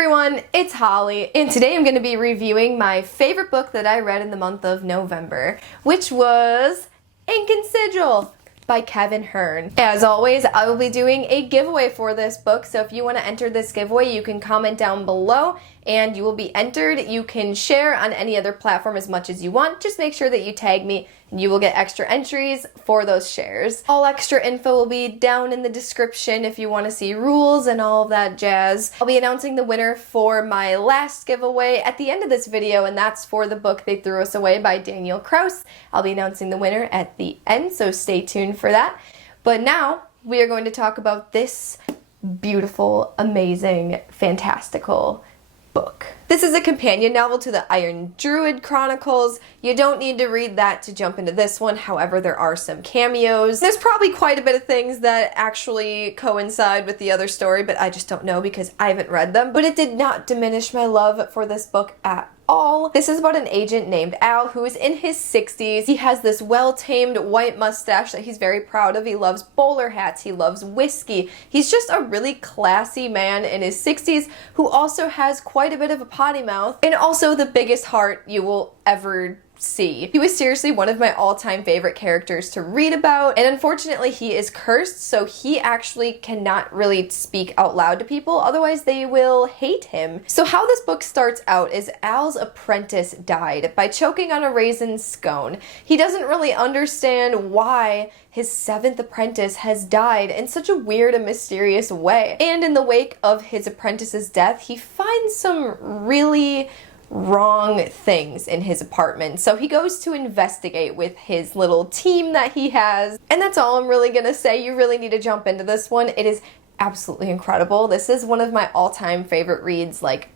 everyone, it's Holly, and today I'm going to be reviewing my favorite book that I read in the month of November, which was Ink and Sigil by Kevin Hearne. As always, I will be doing a giveaway for this book, so if you want to enter this giveaway, you can comment down below and you will be entered. You can share on any other platform as much as you want. Just make sure that you tag me and you will get extra entries for those shares. All extra info will be down in the description if you want to see rules and all of that jazz. I'll be announcing the winner for my last giveaway at the end of this video, and that's for the book They Threw Us Away by Daniel Kraus. I'll be announcing the winner at the end, so stay tuned for that. But now we are going to talk about this beautiful, amazing, fantastical book. This is a companion novel to the Iron Druid Chronicles. You don't need to read that to jump into this one, however there are some cameos. There's probably quite a bit of things that actually coincide with the other story, but I just don't know because I haven't read them. But it did not diminish my love for this book at all. This is about an agent named Al who is in his 60s. He has this well-tamed white mustache that he's very proud of. He loves bowler hats. He loves whiskey. He's just a really classy man in his 60s who also has quite a bit of a potty mouth and also the biggest heart you will ever see. He was seriously one of my all-time favorite characters to read about, and unfortunately he is cursed, so he actually cannot really speak out loud to people, otherwise they will hate him. So how this book starts out is Al's apprentice died by choking on a raisin scone. He doesn't really understand why his 7th apprentice has died in such a weird and mysterious way. And in the wake of his apprentice's death, he finds some really wrong things in his apartment. So he goes to investigate with his little team that he has. And that's all I'm really gonna say. You really need to jump into this one. It is absolutely incredible. This is one of my all-time favorite reads, like,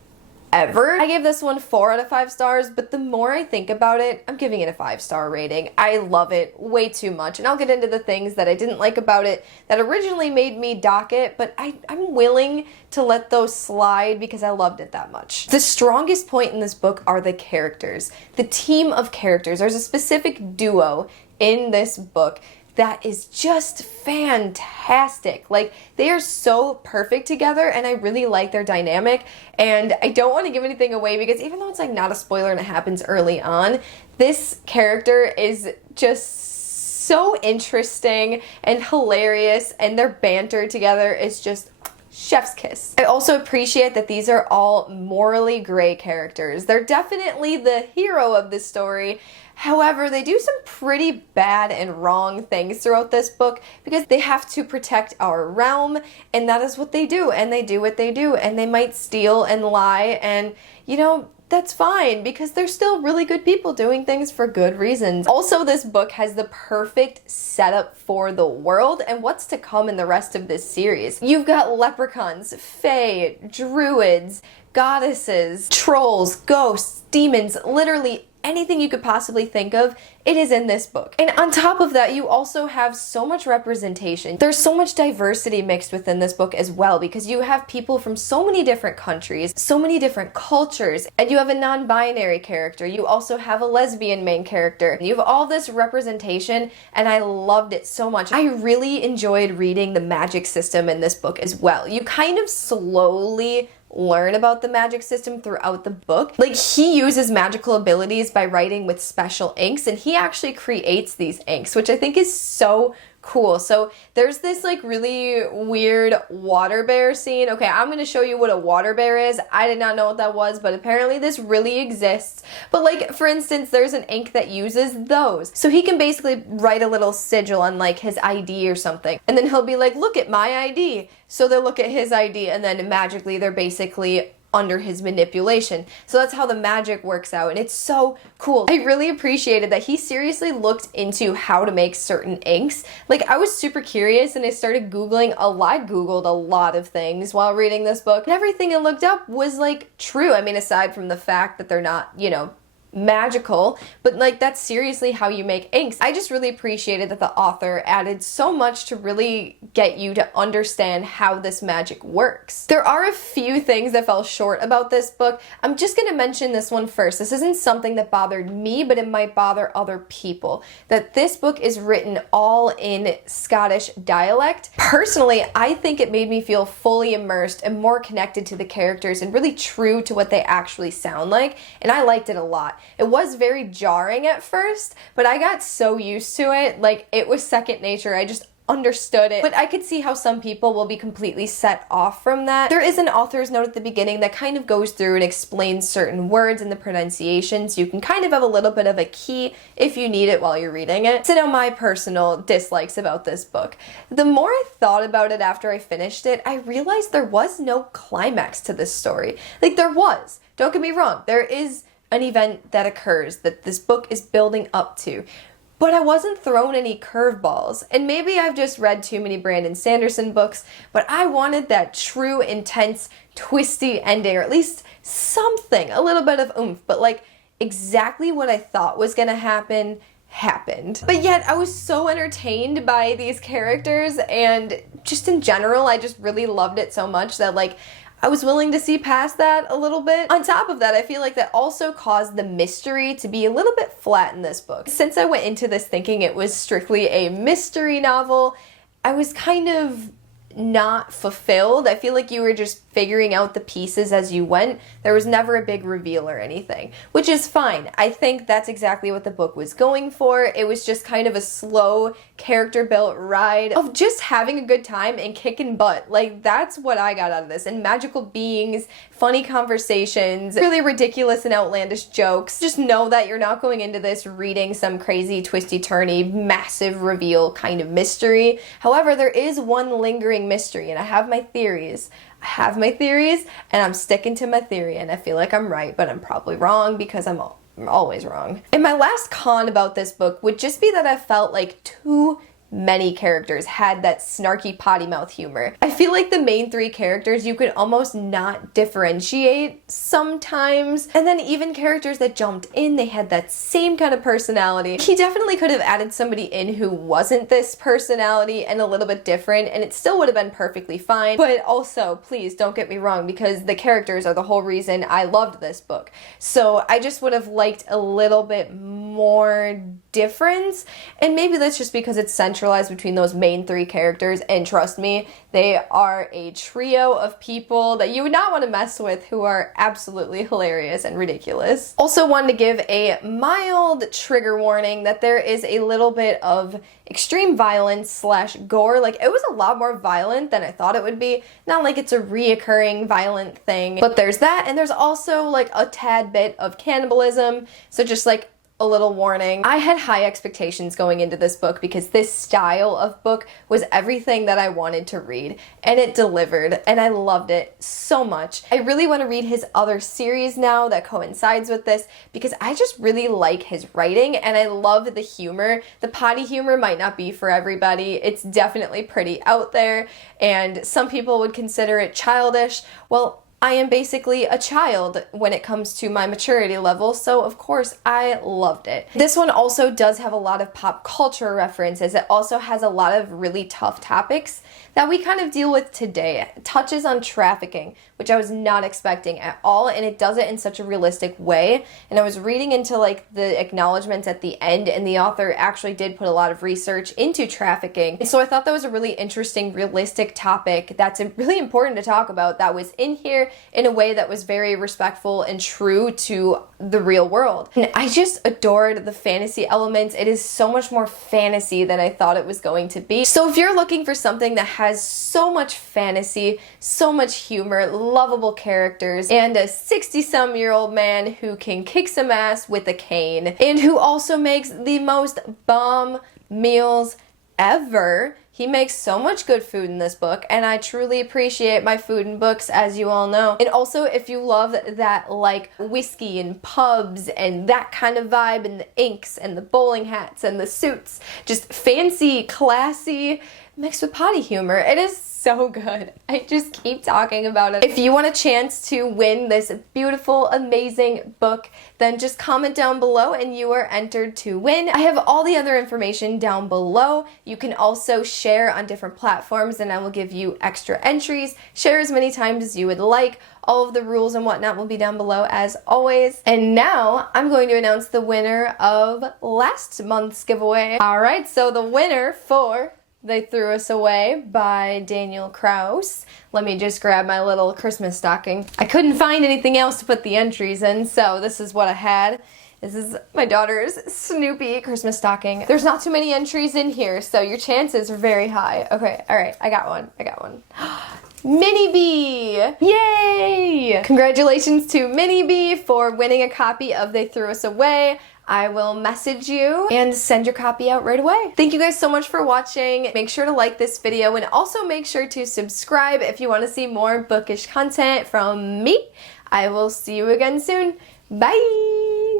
ever. I gave this one 4 out of 5 stars, but the more I think about it, I'm giving it a 5-star rating. I love it way too much, and I'll get into the things that I didn't like about it that originally made me dock it, but I'm willing to let those slide because I loved it that much. The strongest point in this book are the characters. The team of characters. There's a specific duo in this book that is just fantastic. Like, they are so perfect together, and I really like their dynamic, and I don't want to give anything away because even though it's like not a spoiler and it happens early on, this character is just so interesting and hilarious, and their banter together is just chef's kiss. I also appreciate that these are all morally gray characters. They're definitely the hero of this story. However, they do some pretty bad and wrong things throughout this book because they have to protect our realm, and that is what they do, and they do what they do, and they might steal and lie, and you know, that's fine because they're still really good people doing things for good reasons. Also, this book has the perfect setup for the world and what's to come in the rest of this series. You've got leprechauns, fae, druids, goddesses, trolls, ghosts, demons, literally anything you could possibly think of, it is in this book. And on top of that, you also have so much representation. There's so much diversity mixed within this book as well because you have people from so many different countries, so many different cultures, and you have a non-binary character. You also have a lesbian main character. You have all this representation, and I loved it so much. I really enjoyed reading the magic system in this book as well. You kind of slowly learn about the magic system throughout the book. Like, he uses magical abilities by writing with special inks, and he actually creates these inks, which I think is so cool. So there's this like really weird water bear scene. Okay, I'm gonna show you what a water bear is. I did not know what that was, but apparently this really exists. But like, for instance, there's an ink that uses those. So he can basically write a little sigil on like his ID or something. And then he'll be like, look at my ID. So they'll look at his ID and then magically they're basically under his manipulation. So that's how the magic works out, and it's so cool. I really appreciated that he seriously looked into how to make certain inks. Like, I was super curious and I started Googling I Googled a lot of things while reading this book, and everything I looked up was like true. I mean, aside from the fact that they're not, you know, magical, but like that's seriously how you make inks. I just really appreciated that the author added so much to really get you to understand how this magic works. There are a few things that fell short about this book. I'm just going to mention this one first. This isn't something that bothered me, but it might bother other people. That this book is written all in Scottish dialect. Personally, I think it made me feel fully immersed and more connected to the characters and really true to what they actually sound like, and I liked it a lot. It was very jarring at first, but I got so used to it, like it was second nature. I just understood it, but I could see how some people will be completely set off from that. There is an author's note at the beginning that kind of goes through and explains certain words and the pronunciation, so you can kind of have a little bit of a key if you need it while you're reading it. So now my personal dislikes about this book. The more I thought about it after I finished it, I realized there was no climax to this story. Like there was. Don't get me wrong, there is an event that occurs that this book is building up to. But I wasn't thrown any curveballs, and maybe I've just read too many Brandon Sanderson books, but I wanted that true, intense, twisty ending, or at least something, a little bit of oomph, but like exactly what I thought was gonna happen happened. But yet I was so entertained by these characters, and just in general, I just really loved it so much that like I was willing to see past that a little bit. On top of that, I feel like that also caused the mystery to be a little bit flat in this book. Since I went into this thinking it was strictly a mystery novel, I was kind of not fulfilled. I feel like you were just figuring out the pieces as you went. There was never a big reveal or anything, which is fine. I think that's exactly what the book was going for. It was just kind of a slow, character-built ride of just having a good time and kicking butt. Like, that's what I got out of this. And magical beings, funny conversations, really ridiculous and outlandish jokes. Just know that you're not going into this reading some crazy, twisty-turny, massive reveal kind of mystery. However, there is one lingering mystery, and I have my theories. And I'm sticking to my theory, and I feel like I'm right, but I'm probably wrong because I'm always wrong. And my last con about this book would just be that I felt like too many characters had that snarky potty mouth humor. I feel like the main three characters you could almost not differentiate sometimes, and then even characters that jumped in, they had that same kind of personality. He definitely could have added somebody in who wasn't this personality and a little bit different, and it still would have been perfectly fine. But also, please don't get me wrong, because the characters are the whole reason I loved this book. So I just would have liked a little bit more difference, and maybe that's just because it's centralized between those main three characters, and trust me, they are a trio of people that you would not want to mess with, who are absolutely hilarious and ridiculous. Also wanted to give a mild trigger warning that there is a little bit of extreme violence slash gore. Like, it was a lot more violent than I thought it would be. Not like it's a reoccurring violent thing, but there's that, and there's also like a tad bit of cannibalism, so just like a little warning. I had high expectations going into this book because this style of book was everything that I wanted to read, and it delivered, and I loved it so much. I really want to read his other series now that coincides with this because I just really like his writing, and I love the humor. The potty humor might not be for everybody. It's definitely pretty out there, and some people would consider it childish. Well, I am basically a child when it comes to my maturity level, so of course I loved it. This one also does have a lot of pop culture references. It also has a lot of really tough topics that we kind of deal with today. It touches on trafficking, which I was not expecting at all, and it does it in such a realistic way. And I was reading into like the acknowledgments at the end, and the author actually did put a lot of research into trafficking. And so I thought that was a really interesting, realistic topic that's really important to talk about, that was in here in a way that was very respectful and true to the real world. And I just adored the fantasy elements. It is so much more fantasy than I thought it was going to be. So if you're looking for something that has so much fantasy, so much humor, lovable characters, and a 60-some-year-old man who can kick some ass with a cane, and who also makes the most bomb meals ever. He makes so much good food in this book, and I truly appreciate my food in books, as you all know. And also, if you love that like whiskey and pubs and that kind of vibe, and the inks and the bowling hats and the suits, just fancy, classy, mixed with potty humor. It is so good. I just keep talking about it. If you want a chance to win this beautiful, amazing book, then just comment down below and you are entered to win. I have all the other information down below. You can also share on different platforms and I will give you extra entries. Share as many times as you would like. All of the rules and whatnot will be down below as always. And now I'm going to announce the winner of last month's giveaway. Alright, so the winner for They Threw Us Away by Daniel Kraus. Let me just grab my little Christmas stocking. I couldn't find anything else to put the entries in, so this is what I had. This is my daughter's Snoopy Christmas stocking. There's not too many entries in here, so your chances are very high. Okay, alright, I got one. Minnie B! Yay! Congratulations to Minnie B for winning a copy of They Threw Us Away. I will message you and send your copy out right away. Thank you guys so much for watching. Make sure to like this video and also make sure to subscribe if you want to see more bookish content from me. I will see you again soon. Bye!